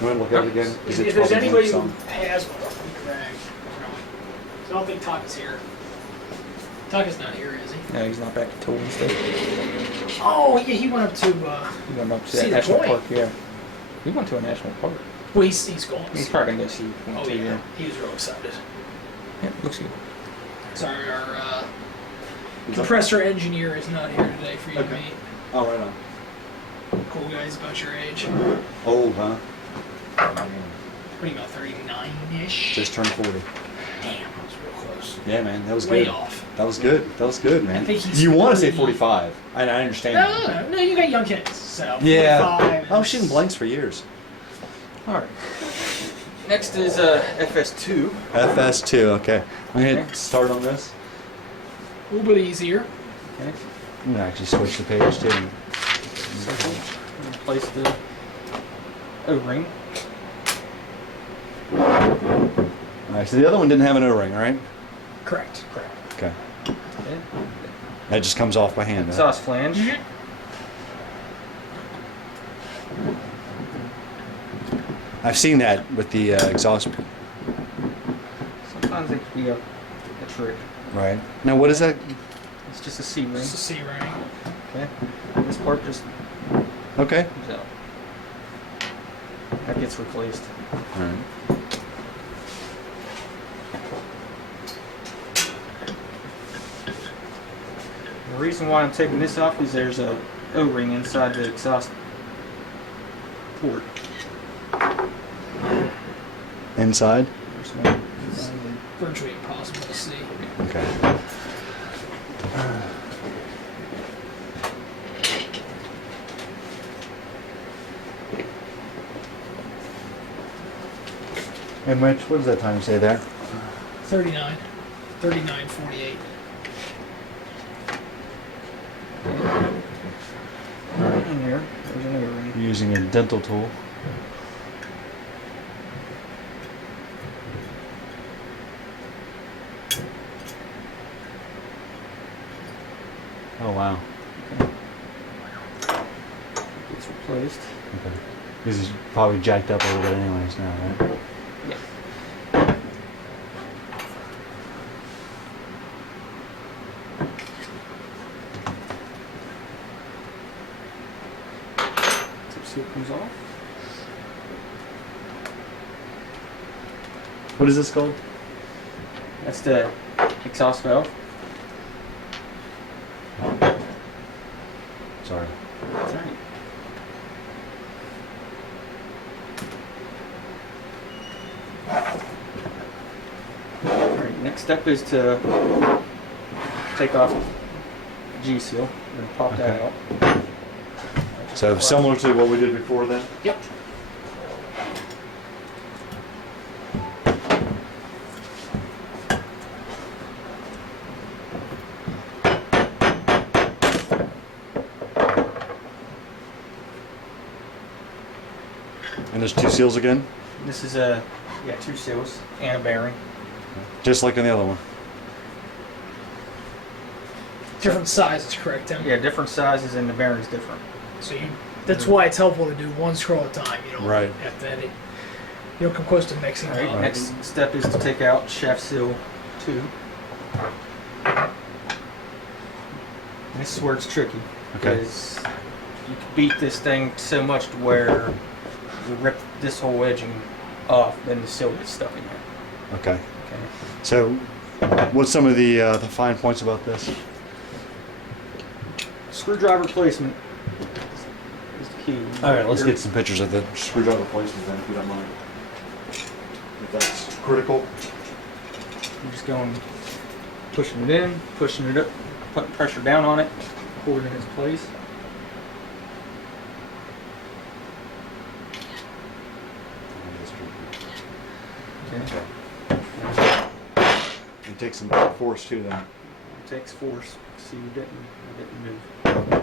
You want to look at it again? If there's anybody who has one, Greg. So I don't think Taka's here. Taka's not here, is he? No, he's not back until Wednesday. Oh, yeah, he went up to, He went up to See that the national point. park, yeah. He went to a national park. well, he's going. He's probably going to go see one Oh, too, yeah. He was real excited. Yeah, looks good. Sorry, our compressor engineer is not here today for you to meet. Oh, right on. Cool guys about your age. Old, huh? What are you, about 39-ish? Just turned 40. Damn, that was real close. Yeah, man, that was Way good. off. That was good. That was good, man. I think he's You want to say 30. 45. I understand that. No, you got young kids, so Yeah. 45 I was is- shooting blanks for years. Alright. Next is FS2. FS2, okay. I'm going to hit start on this. A little bit easier. Okay. I'm going to actually switch the page too. Circle. Replace the O-ring. Alright, so the other one didn't have an O-ring, right? Correct. Okay. Okay. That just comes off by hand. Huh? Exhaust flange. Mhm. I've seen that with the exhaust. Sometimes it can be a trick. Right. Now, what is that? It's just a C-ring. Just a C ring. Okay. This part just Okay. comes out. That gets replaced. Alright. The reason why I'm taking this off is there's a O-ring inside the exhaust port. Inside? There's one. Virtually impossible to see. Okay. And Mitch, what does that time say there? 39. 39.48. Right in here, there's an O-ring. Using a dental tool. Oh wow. Gets replaced. Okay. This is probably jacked up a little bit anyways now, right? Yeah. Tip seal comes off. What is this called? That's the exhaust valve. Sorry. That's right. Alright, next step is to take off the G seal and pop that Okay. out. So similar to what we did before then? Yep. And there's two seals again? This is two seals and a bearing. Just like in the other one. Different sizes, correct, Tim? Yeah, different sizes and the bearing's different. So that's why it's helpful to do one scroll at a time. You don't Right. have to edit. You don't come close to mixing Alright, up. next step is to take out shaft seal 2. And this is where it's tricky. Okay. Because you can beat this thing so much to where you rip this whole edging off, then the seal gets stuck in there. Okay. Okay. So what's some of the fine points about this? Screwdriver placement is the key. Alright, let's get some pictures of the screwdriver placement then, if you don't mind. If that's critical. You're just going, pushing it in, pushing it up, putting pressure down on it, hold it in its place. Okay. It takes some force too then. It takes force. See, you didn't move.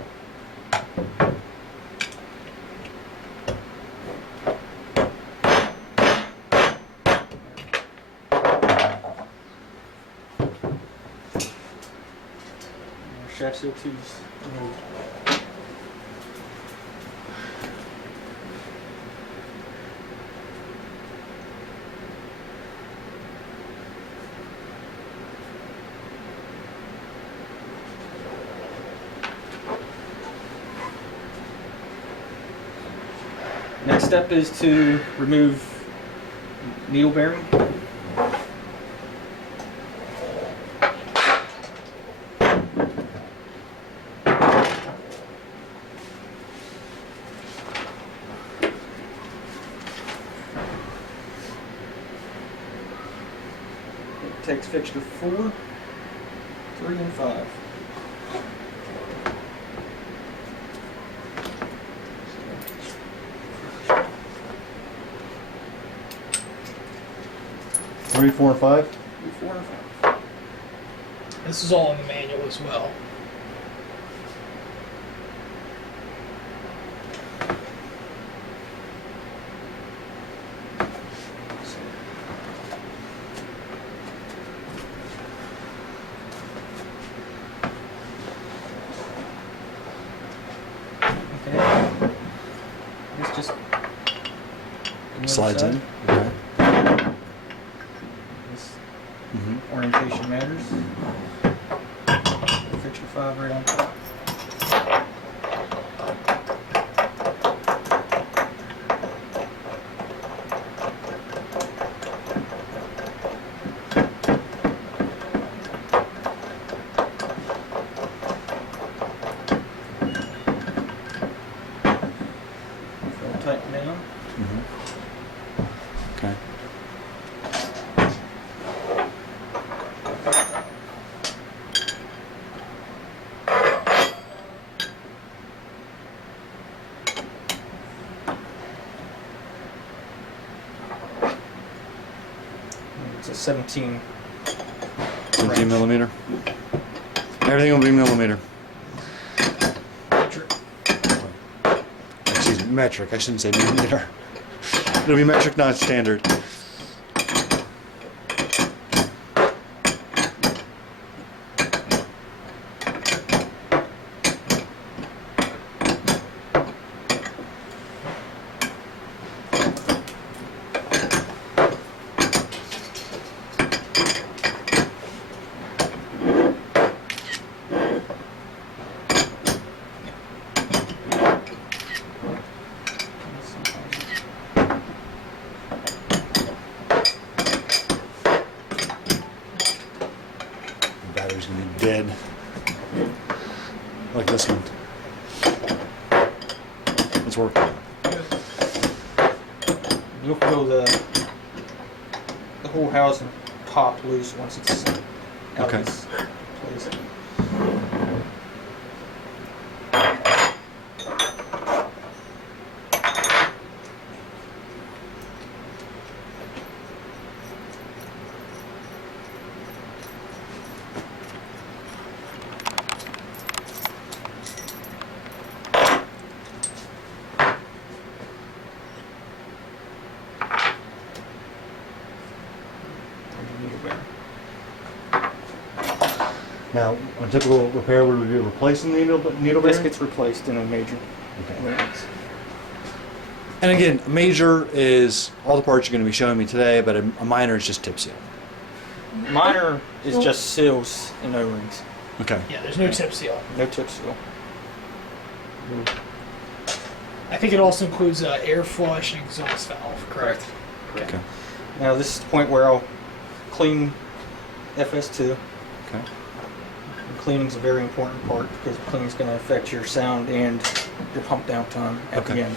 Shaft seal 2's removed. Next step is to remove needle bearing. It takes fixture 4, 3, and 5. Three, 4, and 5. 3, 4, and 5. This is all in the manual as well. Okay. This just Slides in. Okay. This Mm-hmm. orientation matters. Fixture 5 right on top. They'll tighten down. Mm-hmm. Okay. It's a 17. 17 millimeter. Everything will be millimeter. Excuse me, metric. I shouldn't say millimeter. It'll be metric, not standard. The battery's gonna be dead. Like this one. It's working. You'll feel the whole housing pop loose once it's out Okay. of this place. Needle bearing. Now, a typical repair would be replacing the needle This bearing? gets replaced in a major. Okay. And again, a major is all the parts you're going to be showing me today, but a minor is just tip seal. Minor is just seals and O-rings. Okay. Yeah, there's no tip seal. No tip seal. I think it also includes air flush and exhaust valve, correct? Okay. Now this is the point where I'll clean FS2. Okay. And cleaning's a very important part because cleaning's going to affect your sound and your pump down time at Okay. the end.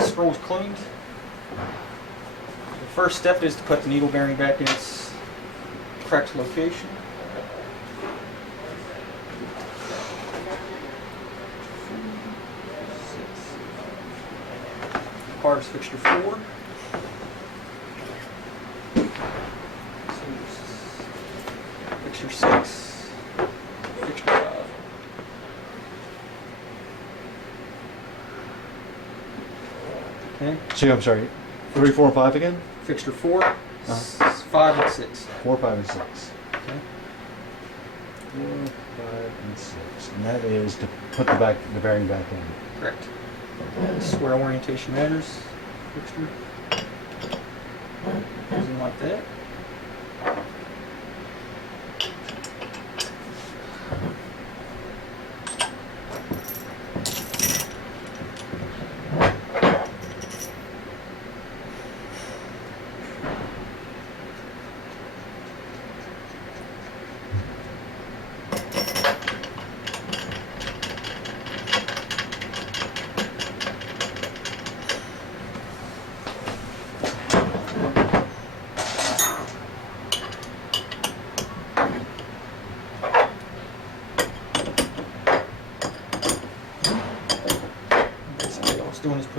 Scroll's cleaned. The first step is to put the needle bearing back in its correct location. Part is fixture 4. Fixture 6. Fixture 5. Okay. So I'm sorry, 3, 4, and 5 again? Fixture 4, 5, and 6. 4, 5, and 6. Okay. 4, 5, and 6. And that is to put the bearing back in. Correct. This is where orientation matters. Fixture. Goes in like that.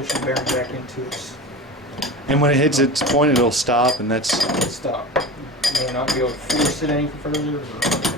push the bearing back into its And when it hits its point, it'll stop, and that's stop. You may not be able to force it any further. Or,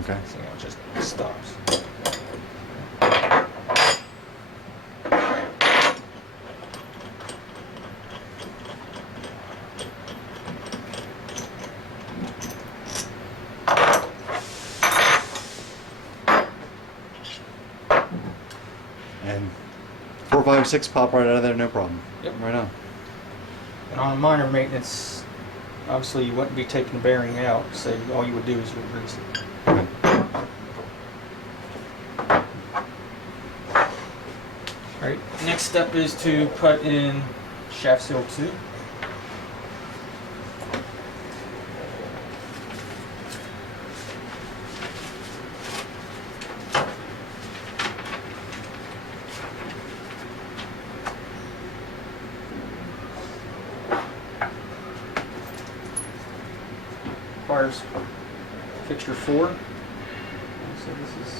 okay. so it just stops. And 4, 5, 6 pop right out of there, no problem. Yep. Right on. And on minor maintenance, obviously you wouldn't be taking the bearing out, so all you would do is re-grease it. Okay. Alright, next step is to put in shaft seal 2. Requires fixture 4. So this is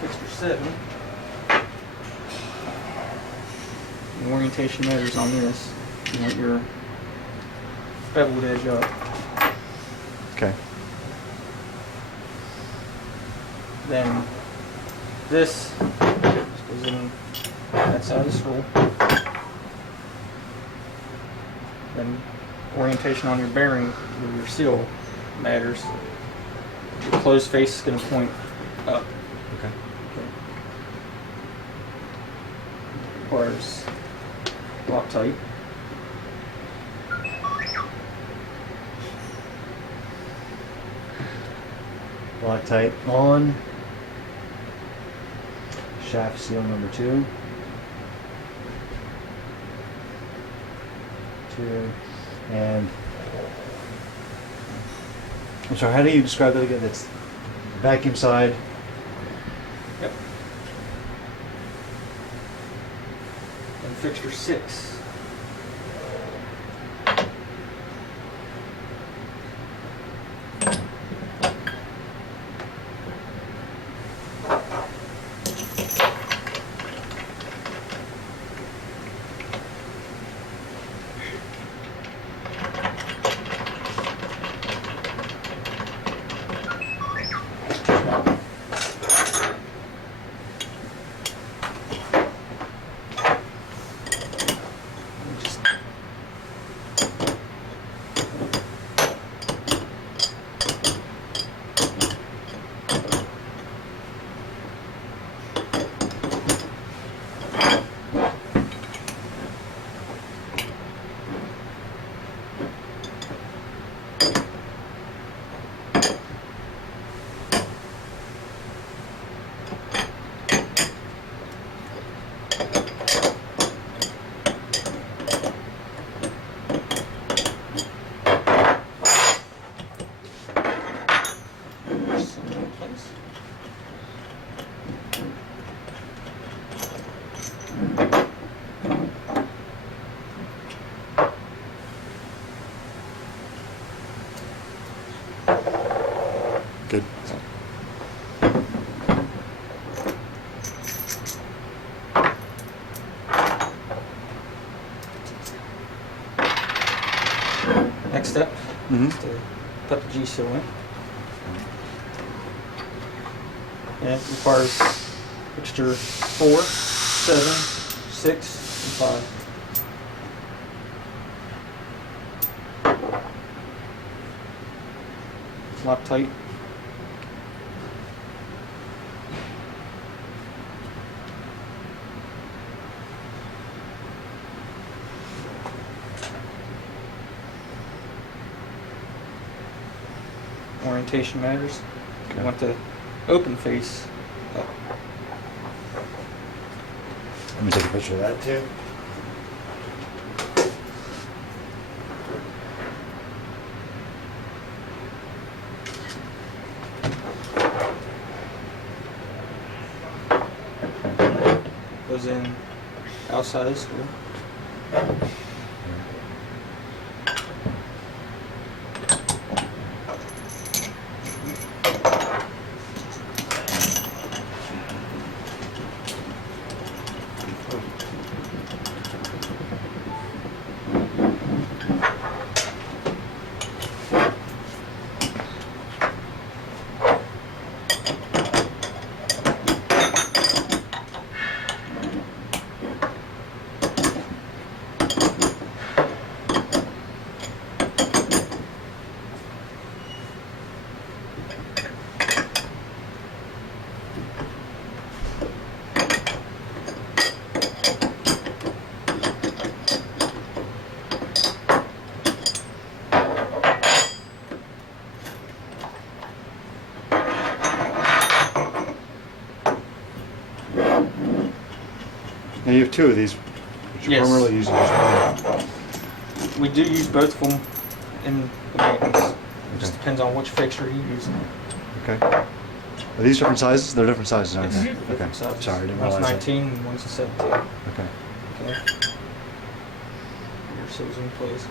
fixture 7. The orientation measures on this. You want your beveled edge up. Okay. Then this just goes in that side of the scroll. Then orientation on your bearing with your seal matters. Your closed face is going to point up. Okay. Requires Loctite. Loctite on shaft seal number 2. 2 and I'm sorry, how do you describe that again? That's vacuum side. Yep. And fixture 6. Just Good. next step Mm-hmm. is to put the G seal in. And it requires fixture 4, 7, 6, and 5. Loctite. orientation matters. Okay. You want the open face up. Let me take a picture of that too. Goes in outside of school. Now you have two of these, which you're Yes. primarily using just one. We do use both of them in the maintenance. It just Okay. depends on which fixture you use. Okay. Are these different sizes? They're different sizes, aren't they? Yes. Okay. Different sizes. Sorry, I didn't One's realize that. 19 and one's a 17. Okay. Okay. Your seals in place.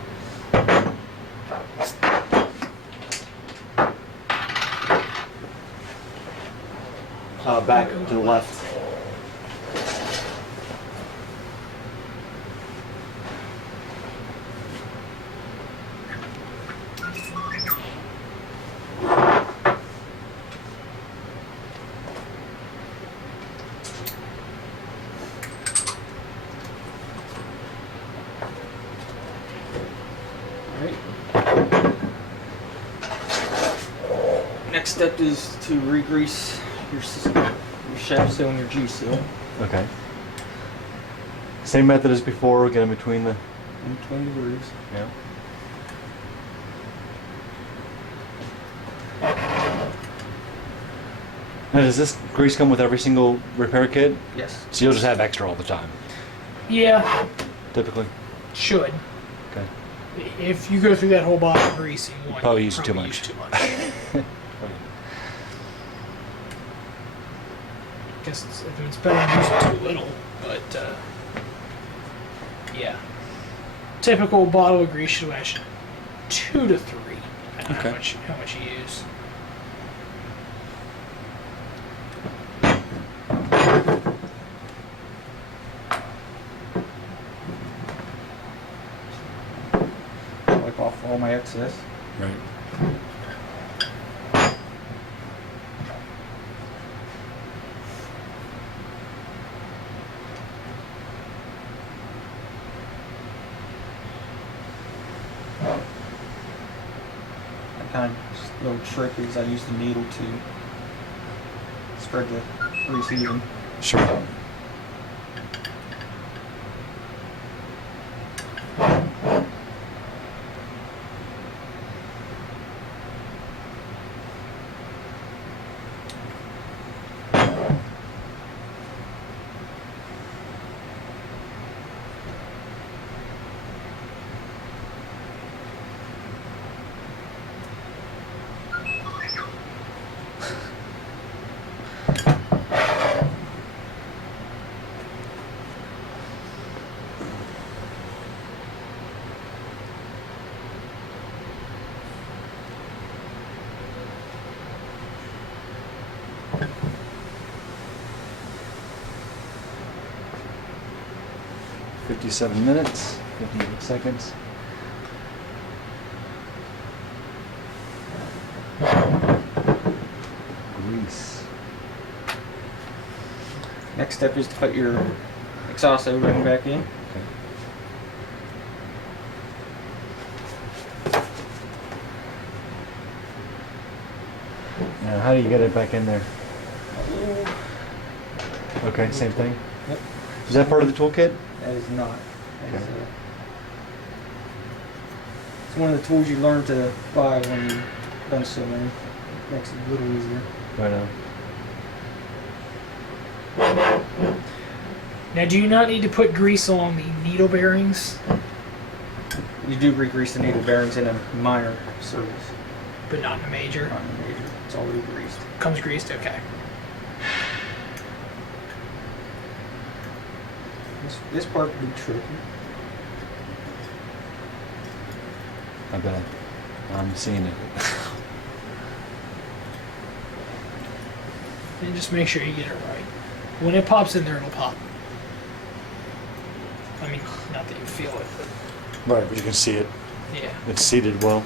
Back to the left. Alright. Next step is to re-grease your shaft seal and your G seal Okay. Same method as before. Get in between the. in between the grooves. Yeah. Now, does this grease come with every single repair kit? Yes. So you'll just have extra all the time, Yeah, typically. should. Okay. If you go through that whole bottle of grease in one, Probably you use too much. too much. Guess it's better than using too little, but yeah. Typical bottle of grease should last 2 to 3. I don't know Okay. how much you use. Wipe off all my excess. Right. I kind of just a little trick is I use the needle to spread the grease even. Sure. .57 minutes, 58 seconds. Grease. Next step is to put your exhaust O-ring back in. Okay. Now, how do you get it back in there? Okay, same thing. Yep. Is that part of the toolkit? That is not. That is, Okay. it's one of the tools you learn to buy when you're done swimming. Makes it a little easier. Right on. Now, do you not need to put grease on the needle bearings, You do re-grease the needle bearings in a minor service, but not in a major? not in a major. It's already greased. Comes greased, okay. This part can be tricky. I bet. I'm seeing it. And just make sure you get it right. When it pops in there, it'll pop. I mean, not that you feel it, but Right, but you can see it. yeah. It's seated well.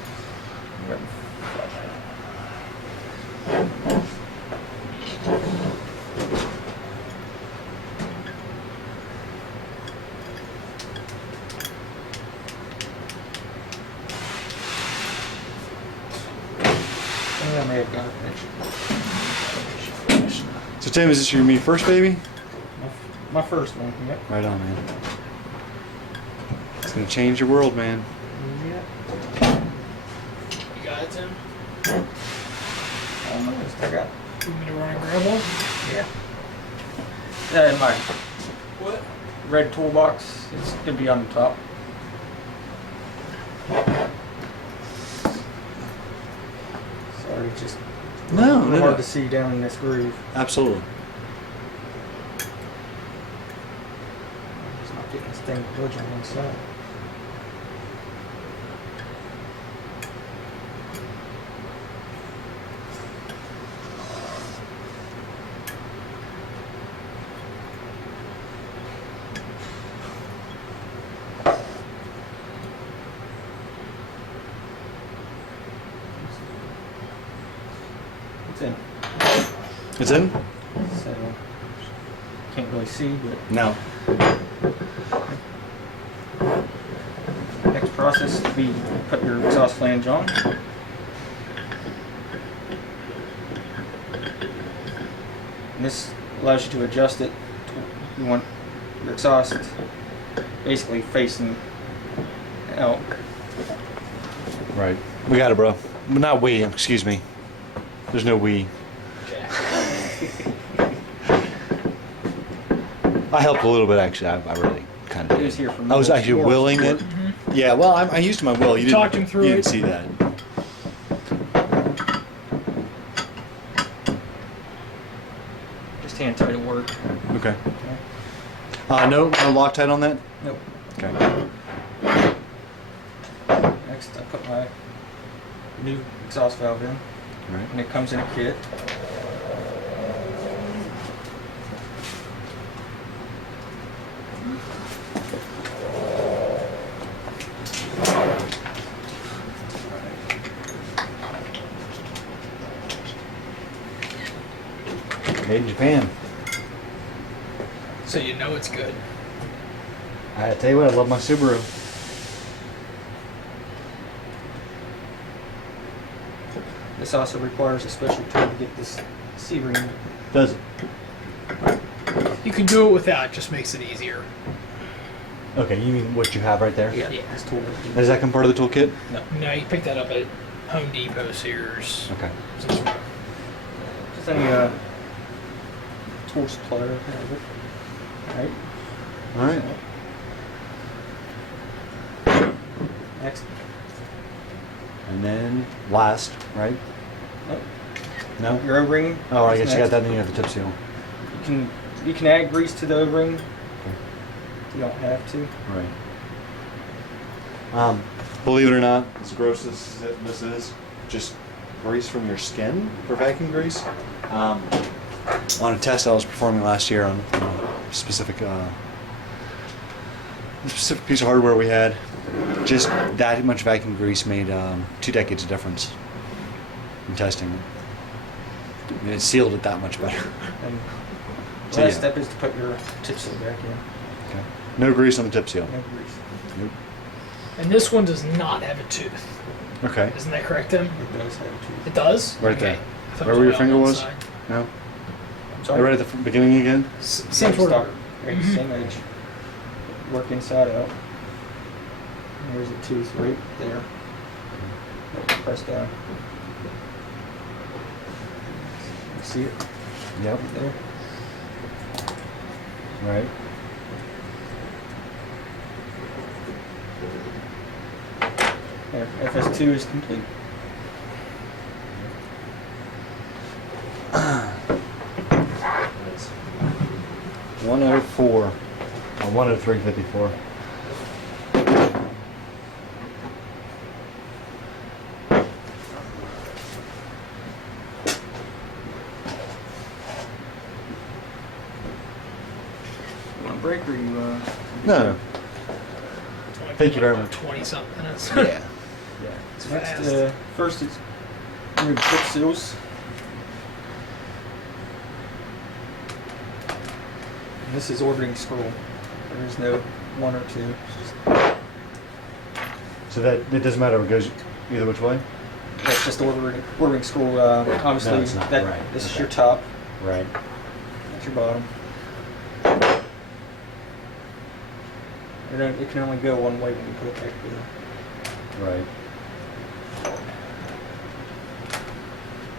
I may have got it finished. So Tim, is this your me first baby? My first one, yep. Right on, man. It's gonna change your world, man. Yep. You got it, Tim? Almost. I got. You want me to run and grab one? Yeah. My What? red toolbox, it's gonna be on the top. Sorry, it's just No, no, hard no. to see down in this groove. Absolutely. Just not getting this thing to budge on one side. It's in. It's in? So can't really see, but No. next process would be put your exhaust flange on. And this allows you to adjust it. You want your exhaust basically facing out. Right. We got it, bro. Not we, excuse me. There's no we. I helped a little bit, actually. I really kind of It was did. here for I was more- actually more willing it. support. Yeah, well, I used my will. You didn't, Talked him through you didn't it. see that. Just hand tight at work. Okay. Okay. No Loctite on that? Nope. Okay. Next, I put my new exhaust valve in, All right. and it comes in a kit. Made in Japan. So you know it's good. I tell you what, I love my Subaru. This also requires a special tool to get this C-ring. Does it? You can do it without, it just makes it easier. Okay, you mean what you have right there? Yeah. This tool. Does that come part of the toolkit? No. No, you pick that up at Home Depot, Sears. Okay. some sort of- Just any tool supplier have it. Alright. All right. Next. And then last, right? Nope. No? Your O-ring. Oh, I is guess you got next. that, then you have the tip seal. You can add grease to the O-ring. You don't have to. Right. Believe it or not, as gross as this is, just grease from your skin for vacuum grease. On a test I was performing last year on a specific piece of hardware we had, just that much vacuum grease made 2 decades of difference in testing it. I mean, it sealed it that much better. And the So, last yeah. step is to put your tip seal back in. Okay. No grease on the tip seal. No grease. Nope. And this one does not have a tooth. Okay. Isn't that correct, Tim? It does have a tooth. It does? Right there. I thought it Where was your way on finger one was? side. No? I'm sorry. Right at the beginning again? Same Same sort stock. of. Right, Mhm. same edge. Work inside out. And there's a tooth right there. Press down. See it Yep. there? Right. There, FS2 is complete. That's 104. Or 103.54. You want a break or you? No. Thank you very much. 20 something minutes. yeah. Yeah. It's Next, fast. first is remove chip seals. And this is orbiting scroll. There is no one or two. It's just, So that it doesn't matter. It goes either which way. that's just orbiting scroll. Obviously, No, it's not. Right. This is Okay. your top. Right. That's your bottom. It can only go one way when you put it back together. Right.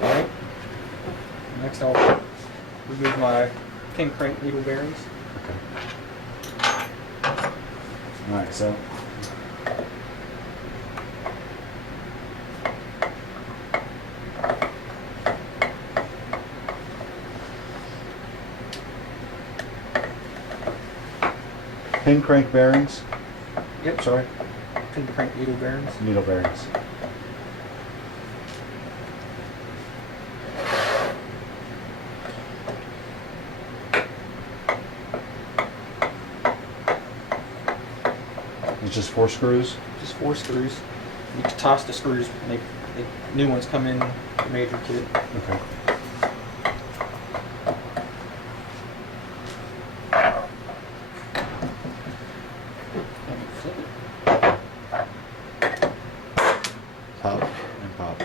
Alright. Next I'll remove my pin crank needle bearings. Okay. All right. So. Pin crank bearings. Yep. Sorry. Pin crank needle bearings. Needle bearings. It's just 4 screws. Just 4 screws. You can toss the screws and the new ones come in the major kit. Okay. And you flip it. Pop and pop.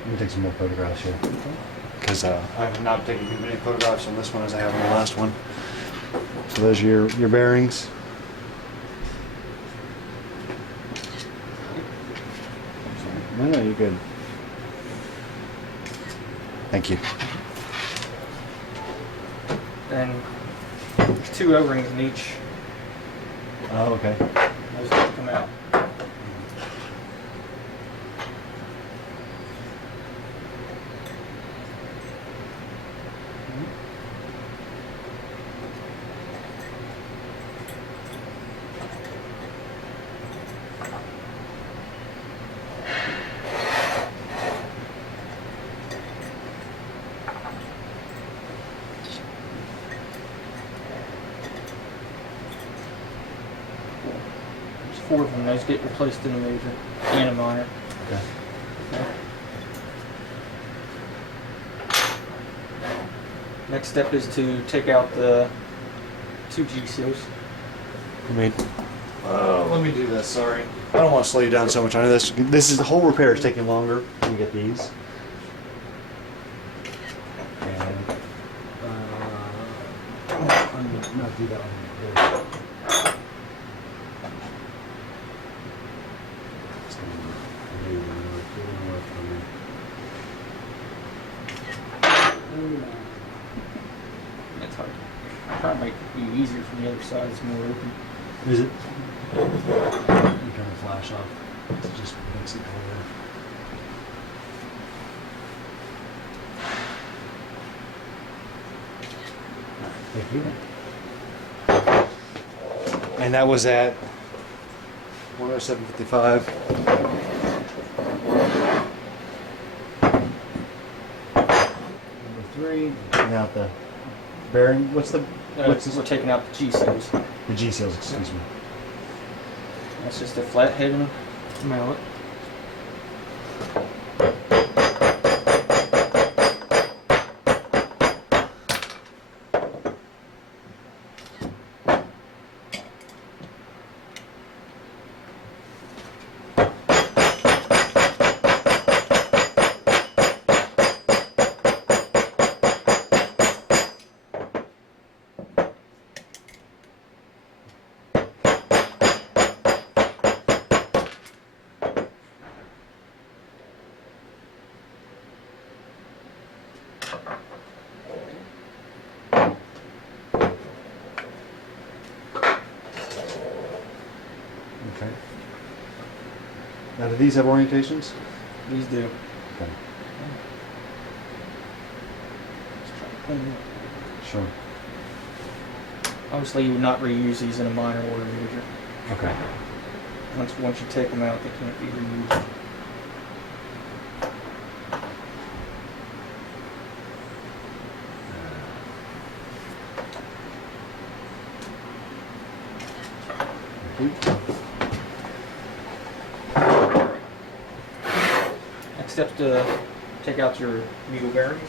Let me take some more photographs here. Because I have not taken as many photographs on this one as I have on the last one. So those are your bearings. No, no, you're good. Thank you. And there's 2 O-rings in each. Oh, okay. Those have to come out. There's 4 of them. Those get replaced in a major and a minor. Okay. Next step is to take out the 2 G seals. Let me do this. Sorry. I don't want to slow you down so much. I know this is the whole repair is taking longer. We get these. And not do that one. There. It's gonna be a little more for me. That's hard. Probably make it be easier from the other side. It's more open. Is it? You turn the flash off. It just makes it clearer. Thank you. And that was at 107.55. Number 3. Now the bearing. What's the what's We're this? taking out the G seals. The G seals. Excuse me. That's just a flat head and mallet. Now, do these have orientations? These do. Okay. Just try to pull them up. Sure. Obviously, you would not reuse these in a minor order user. Okay. Once you take them out, they can't be reused. Next step's to take out your needle bearings.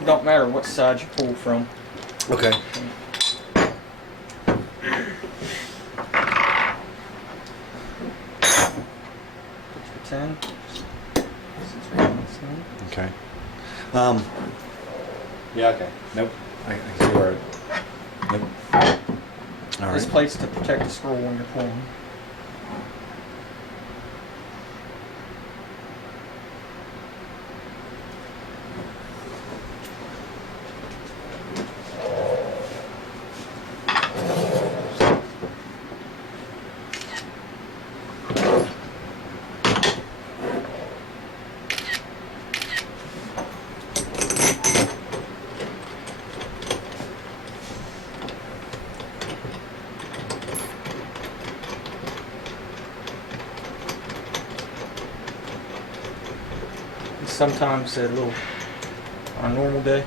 It don't matter what side you pull from. Okay. Put your 10. Okay. Yeah, okay. Nope. I can see where it... Nope. All This right. plate's to protect the scroll when you're pulling. Sometimes on a normal day,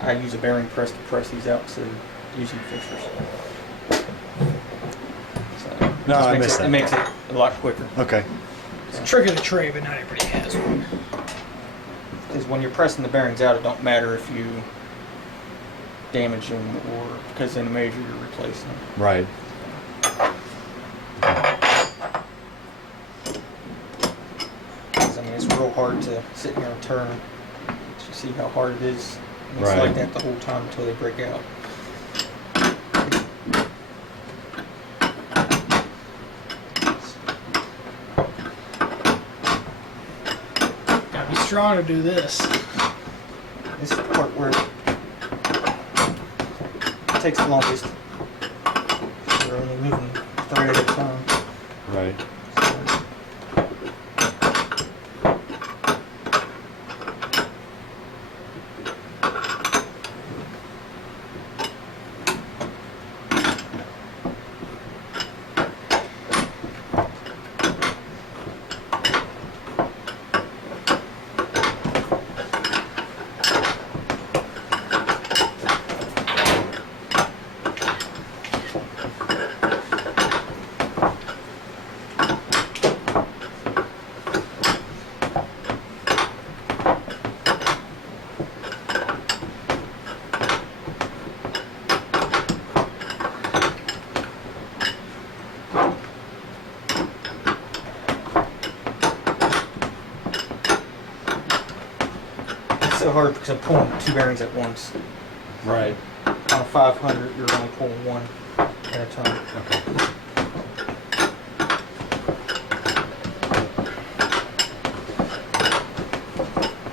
I use a bearing press to press these out instead of using fixtures. So No, I makes missed that. It makes it a lot quicker. Okay. It's a trick of the trade, but not everybody has one. Because when you're pressing the bearings out, it don't matter if you damage them or because in a major you're replacing them. Right. I mean, it's real hard to sit here and turn. You see how hard it is. And it's Right. like that the whole time until they break out. Gotta be strong to do this. This is the part where it takes the longest. You're only moving a thread at a time. Right. It's so hard because I'm pulling two bearings at once. Right. On a 500, you're only pulling one at a time. Okay.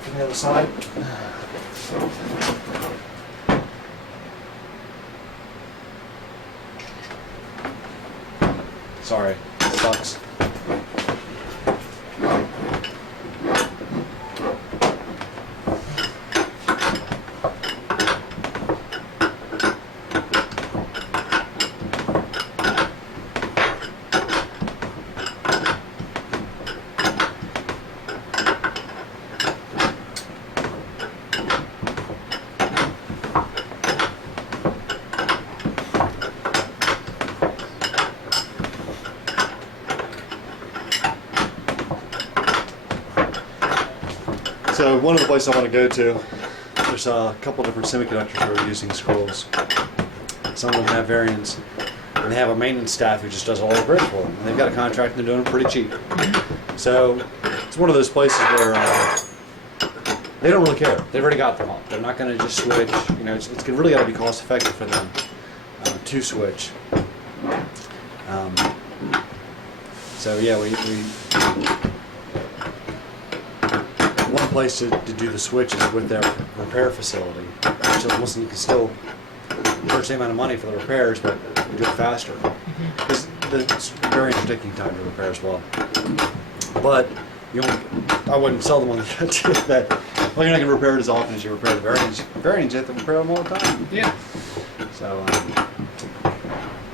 From the other side. Sorry. Sucks. So one of the places I want to go to, there's a couple different semiconductors who are using scrolls. Some of them have variants, and they have a maintenance staff who just does all the grids for them. And they've got a contract and they're doing it pretty cheap. So it's one of those places where they don't really care. They've already got them all. They're not going to just switch. You know, it's really got to be cost effective for them to switch. So yeah, we one place to do the switch is with their repair facility. Which listen, you can still charge the same amount of money for the repairs, but you do it faster. Because the variants are taking time to repair as well. But I wouldn't sell them on the idea that, well, you're not going to repair it as often as you repair the variants. Variants, you have to repair them all the time. Yeah. So,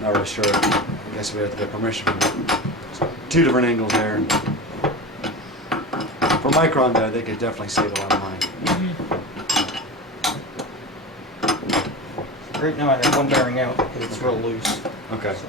not really sure. I guess we have to get permission from them. So, two different angles there. For Micron, though, they could definitely save a lot of money. Right now I have one bearing out because it's real loose. Okay. So,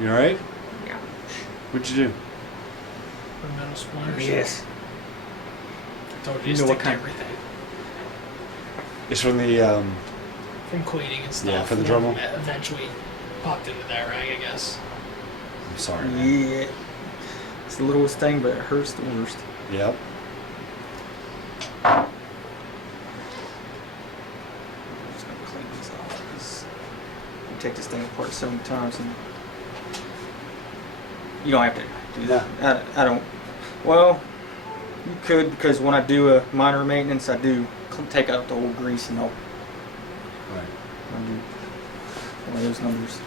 You alright? yeah. What'd you do? The metal splinters. Yes. I told you You to know stick what to kind- everything. It's from the, From cleaning and stuff. Yeah, for the and Dremel. then Eventually popped into that rag, I guess. I'm sorry, man. Yeah. It's the littlest thing, but it hurts the worst. Yep. I'm just gonna clean this off because you take this thing apart so many times and you don't have to do that. I don't. Well, you could, because when I do a minor maintenance, I do take out the old grease and I'll Right. do one of those numbers.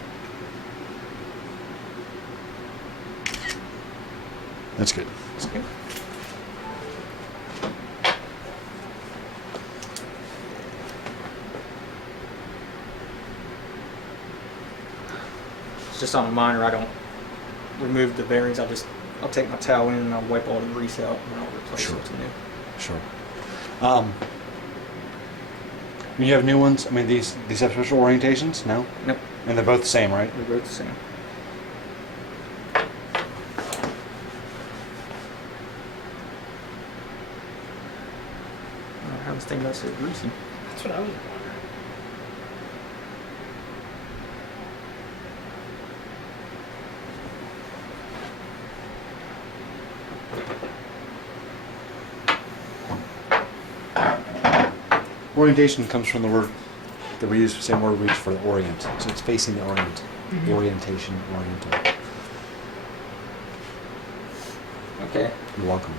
That's good. Okay. It's just on a minor, I don't remove the bearings. I'll take my towel in and I'll wipe all the grease out and I'll replace Sure. it with new. Sure. When you have new ones, I mean, these have special orientations? No? Nope, And they're both the same, right? they're both the same. I don't know how this thing got so greasy. That's what I was wondering. Orientation comes from the word that we use, same word we use for the orient. So it's facing the orient. Mhm. Orientation, oriental. Okay, You're welcome.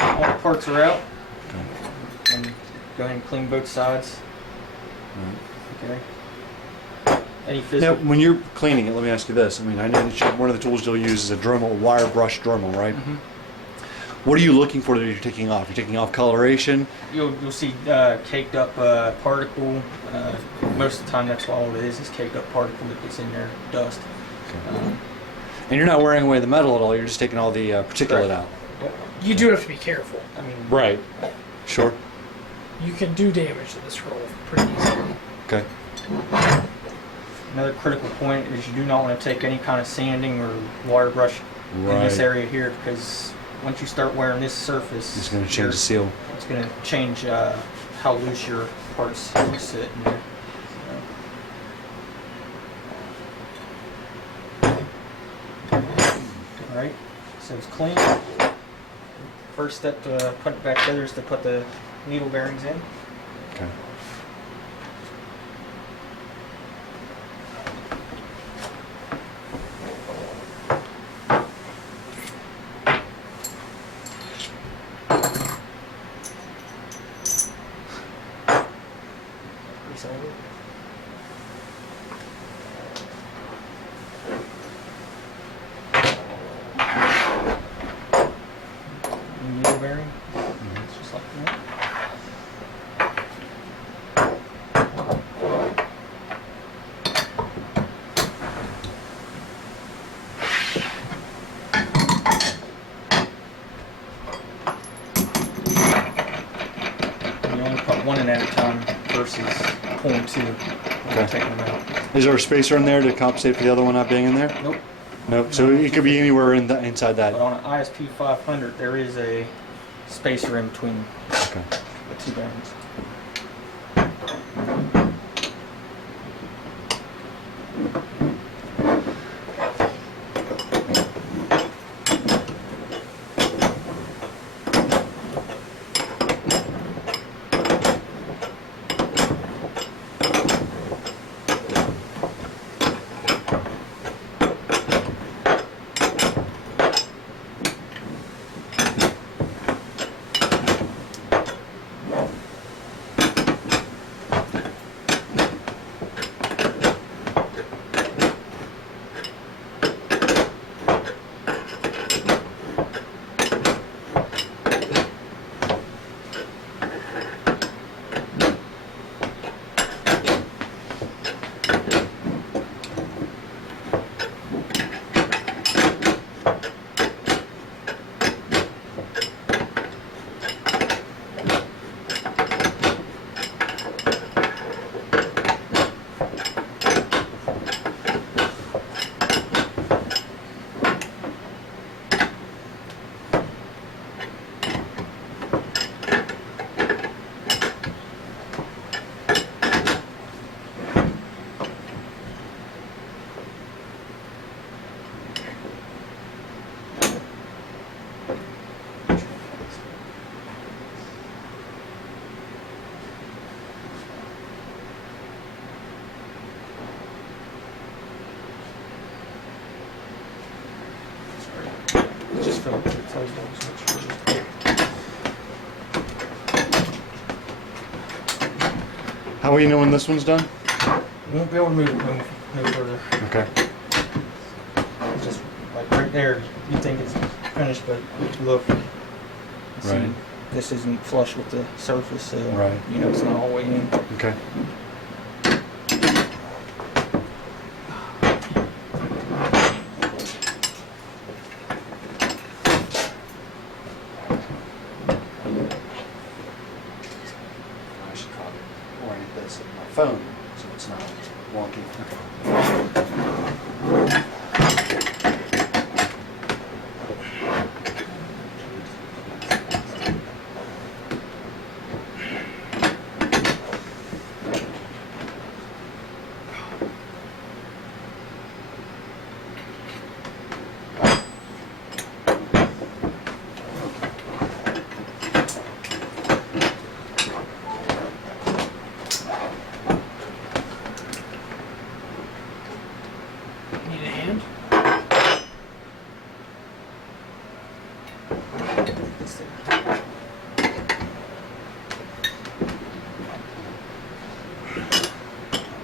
all the parts are out. Okay. And go ahead and clean both sides. All right. Okay. Any Now, physical? when you're cleaning it, let me ask you this. I mean, I know that one of the tools you'll use is a Dremel, a wire brush Dremel, right? Mhm. What are you looking for that you're taking off? You're taking off coloration? You'll see caked up particle. Most of the time, that's all it is caked up particle that gets in there, dust. And you're not wearing away the metal at all, you're just taking all the particulate Correct. out. You do have to be careful. I mean, Right. Sure. you can do damage to this roll pretty easily. Okay. Another critical point is you do not want to take any kind of sanding or wire brush in this Right. area here, because once you start wearing this surface, It's going to change the seal. It's going to change how loose your parts sit in there. Alright, so it's clean. First step to put it back together is to put the needle bearings in. Okay. Resolder. Needle bearing. It's just like that. And you only put one in at a time versus pulling two. Okay. Taking them out. Is there a spacer in there to compensate for the other one not being in there? Nope. Nope. So it could be anywhere inside But that. on an ISP 500, there is a spacer in between Okay. the two bearings. Just feel like it tells you how much. How will you know when this one's done? You won't be able to move it no further. Okay. It's just like right there, you think it's finished, but if you look, you see Right. this isn't flush with the surface, so Right. you know it's not all the way in. Okay. I should probably orient this in my phone so it's not wonky. Okay. Need a hand?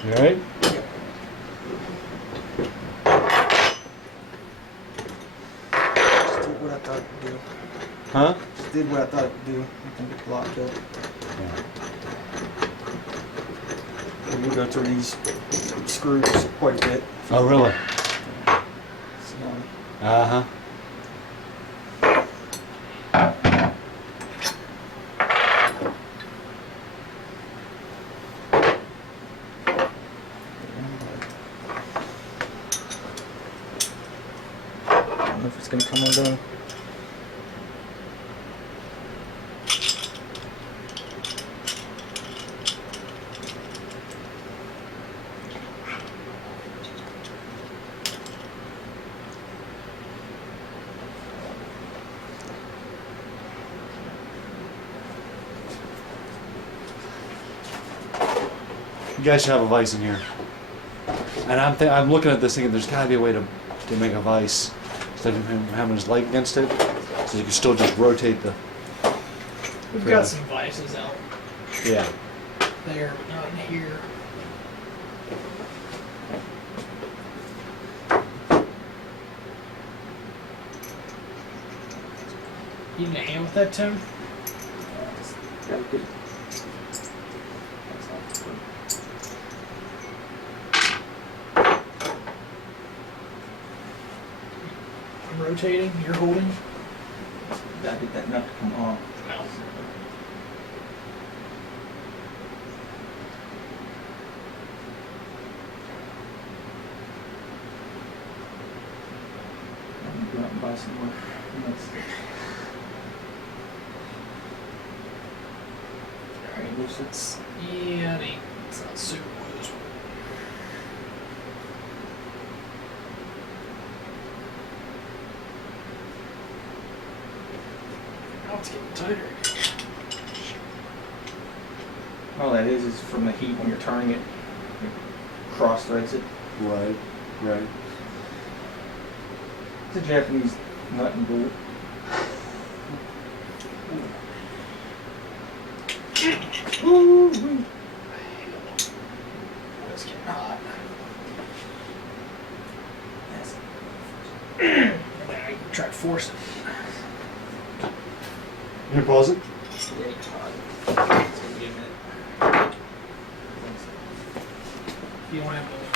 You all right? Just did what I thought it would do. Huh? Just did what I thought it would do. I think it's locked up. And we go through these screws quite a bit. Oh, really? So, Uh-huh. I don't know if it's going to come undone. You guys should have a vise in here. And I'm looking at this thinking there's got to be a way to make a vise instead of him having his leg against it, so you can still just rotate the. We've Really? got some vices out Yeah. there, but not in here. You need a hand with that, Tim? I'm rotating, you're holding? Gotta get that nut to come off. No. I'm gonna go out and buy some more nuts. Alright, loose it. Yeah, it's not super loose. Now it's getting tighter. All that is from the heat when you're turning it. It cross threads it. Right. Right. It's a Japanese nut and bolt. Woo-wee. It's getting hot. Yes. And then I try to force it. You gonna pause it? Yeah, it's hot. It's gonna be a minute. You don't have to